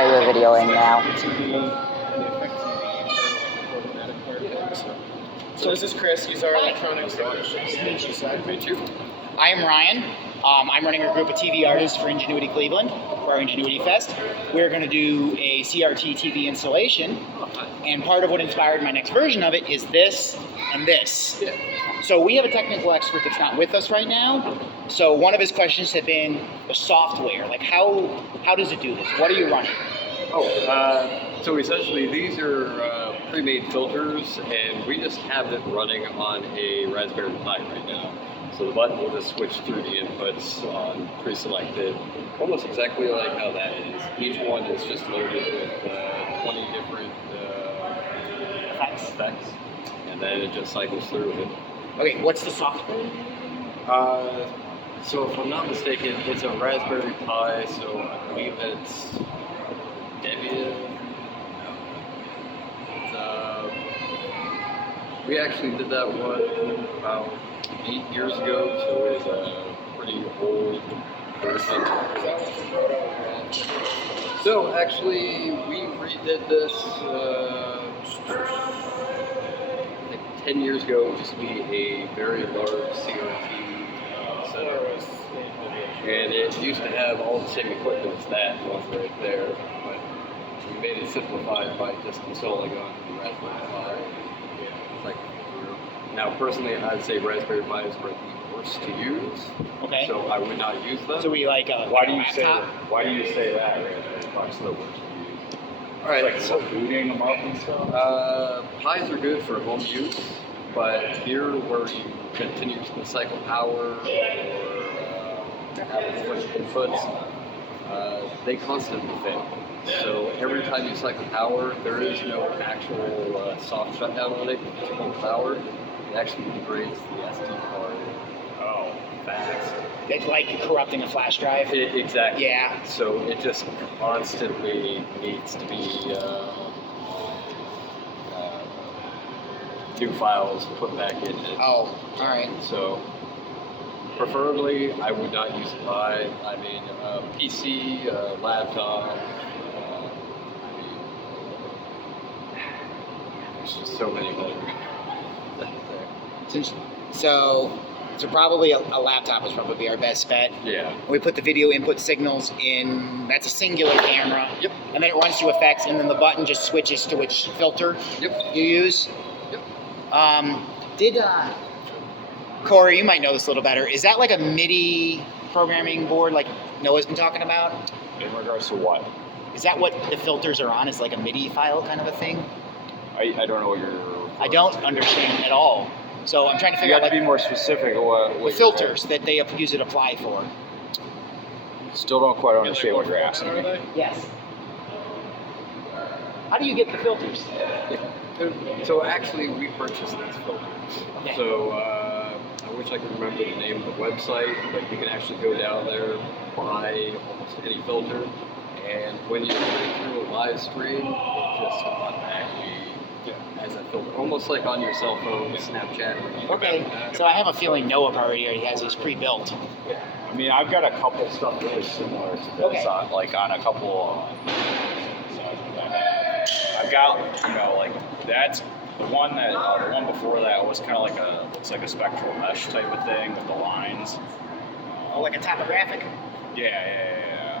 Okay, you're videoing now. So this is Chris. He's our electronics technician side. Me too. I am Ryan. I'm running a group of TV artists for Ingenuity Cleveland, for our Ingenuity Fest. We're going to do a CRT TV installation, and part of what inspired my next version of it is this and this. Yeah. So we have a technical expert that's not with us right now. So one of his questions had been the software. Like how does it do this? What are you running? So essentially these are pre-made filters, and we just have it running on a Raspberry Pi right now. So the button will just switch through the inputs on pre-selected, almost exactly like how that is. Each one is just loaded with 20 different effects, and then it just cycles through it. Okay, what's the software? So if I'm not mistaken, it's a Raspberry Pi, so I believe it's Debian. We actually did that one about 8 years ago, so it's a pretty old version. So actually, we redid this like 10 years ago. It used to be a very large CRT center, and it used to have all the same equipment as that was right there, but we made it simplified by just installing on the Raspberry Pi. Like, now personally, I'd say Raspberry Pi is the worst to use. Okay. So I would not use them. So we like Why do you say laptop? that? Why do you say that Raspberry Pi's the worst to use? All right. It's like booting them up and stuff. Pis are good for home use, but here where you continuously cycle power or have a bunch of inputs, they constantly fail. So every time you cycle power, there is no actual soft shutdown on it. It's full power. It actually degrades the SD card. Oh, Fast. It's like corrupting a flash drive. Exactly. Yeah. So it just constantly needs to be new files put back in it. Oh, all right. So preferably, I would not use a Pi. I mean, PC, laptop. There's just so many better. So probably a laptop is probably our best bet. Yeah. We put the video input signals in, that's a singular camera. Yep. And then it runs to effects, and then the button just switches to which filter Yep. you use. Yep. Corey, you might know this a little better. Is that like a MIDI programming board like Noah's been talking about? in regards to what? Is that what the filters are on? Is like a MIDI file kind of a thing? I don't know what you're. I don't understand at all. So I'm trying to You figure have out to be like more specific of what the you're filters that they use it apply for. saying. Still don't quite understand what you're asking me. Yes. How do you get the filters? So actually, we purchased these filters. Okay. So I wish I could remember the name of the website, but you can actually go down there, buy almost any filter, and when you play through a live stream, it just automatically has a filter, almost like on your cell phone, Snapchat. Okay. So I have a feling Noah already has these pre-built. I mean, I've got a couple stuff really similar to this, Okay. on a couple. I've got, like that's the one that the one before that was kind of like looks like a spectral mesh type of thing with the lines. Oh, like a topographic? Yeah.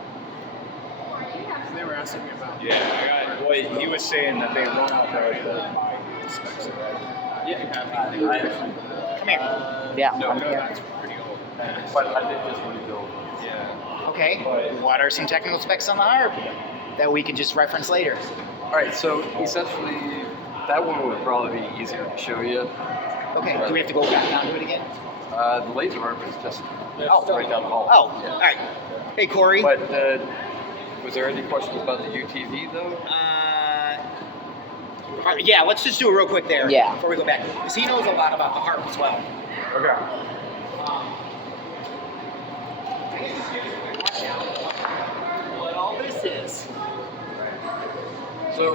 They were asking me about. Yeah, well, he was saying that they run off my specs already. Come here. Yeah. No, That's pretty old. but I did just rebuild. Yeah. Okay. What are some technical specs on the harp that we can just reference later? All right, so essentially, that one would probably be easier to show you. Okay. Do we have to go back down to it again? The laser harp is just right down the hall. Oh, Yeah. all right. Hey, Corey. But was there any questions about the UTV though? Yeah, let's just do it real quick there. Yeah. Before we go back, because he knows a lot about the harp as well. Okay. What all this is. So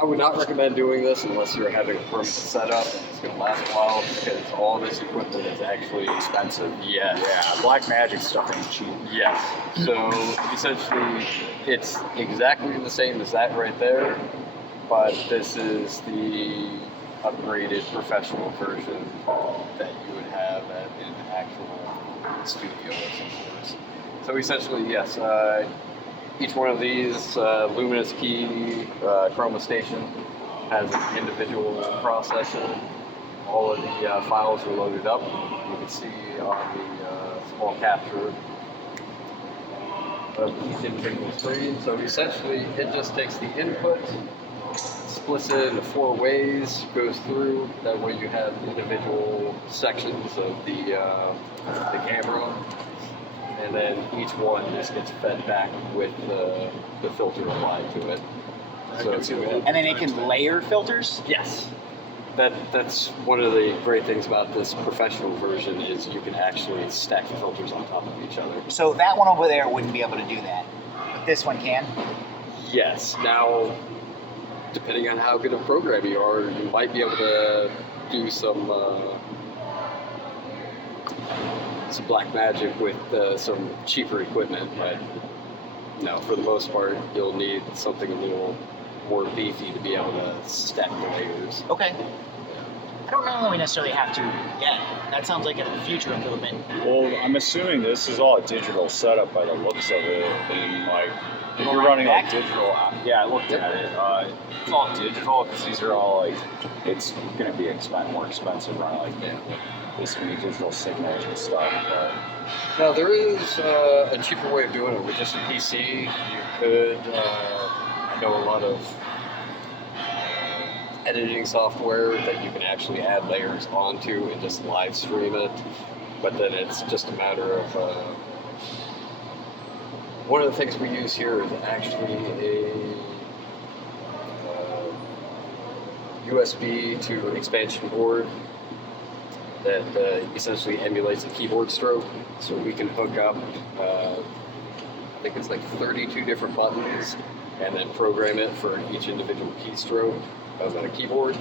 I would not recommend doing this unless you're having a permanent setup and it's going to last a while because all this equipment is actually expensive. Yes. Yeah, Black Magic stuff ain't cheap. Yes. So essentially, it's exactly the same as that right there, but this is the upgraded professional version that you would have at an actual studio of some sort. So essentially, yes. Each one of these Luminous Key Chroma Station has an individual processor. All of the files are loaded up. You can see on the small capture of each individual screen. So essentially, it just takes the input, splits it into 4 ways, goes through. That way, you have individual sections of the camera. And then each one just gets fed back with the filter applied to it. And then it can layer filters? Yes. That's one of the great things about this professional version is you can actually stack the filters on top of each other. So that one over there wouldn't be able to do that, but this one can? Yes. Now, depending on how good a programmer you are, you might be able to do some black magic with some cheaper equipment, but no, for the most part, you'll need something a little more beefy to be able to stack the layers. Okay. I don't know that we necessarily have to yet. That sounds like a future improvement. Well, I'm assuming this is all a digital setup by the looks of it, and like if you're running like digital, yeah, I looked at it. It's all digital because these are all like it's going to be more expensive running like basically digital signals and stuff. But Now there is a cheaper way of doing it with just a PC. You could, I know a lot of editing software that you can actually add layers onto and just live stream it. But then it's just a matter of one of the things we use here is actually a USB to expansion board that essentially emulates a keyboard stroke. So we can hook up, I think it's like 32 different buttons, and then program it for each individual keystroke on a keyboard.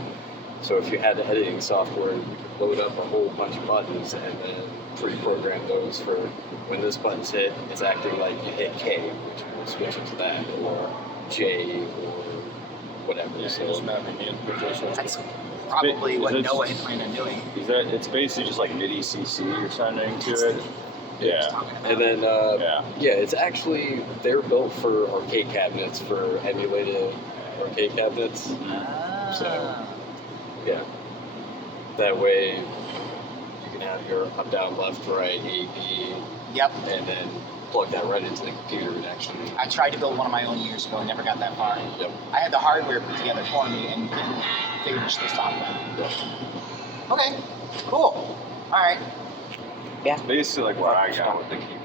So if you had editing software, you could load up a whole bunch of buttons and then pre-program those for when this button's hit, it's acting like you hit K, which will switch it to that, or J, or whatever. Yeah, So just mapping the input. That's probably what Is it Noah just- had planned on doing. is that it's basically just like MIDI CC you're sending to it? Yeah. and then Yeah. it's actually they're built for arcade cabinets, for emulated arcade cabinets. Ah. Yeah. That way you can have your up, down, left, right, A, B, Yep. and then plug that right into the computer and actually. I tried to build one of my own years ago and never got that far. Yep. I had the hardware put together for me and couldn't finish the software. Yep. Okay, cool. All right. Basically like what I got with the keyboard.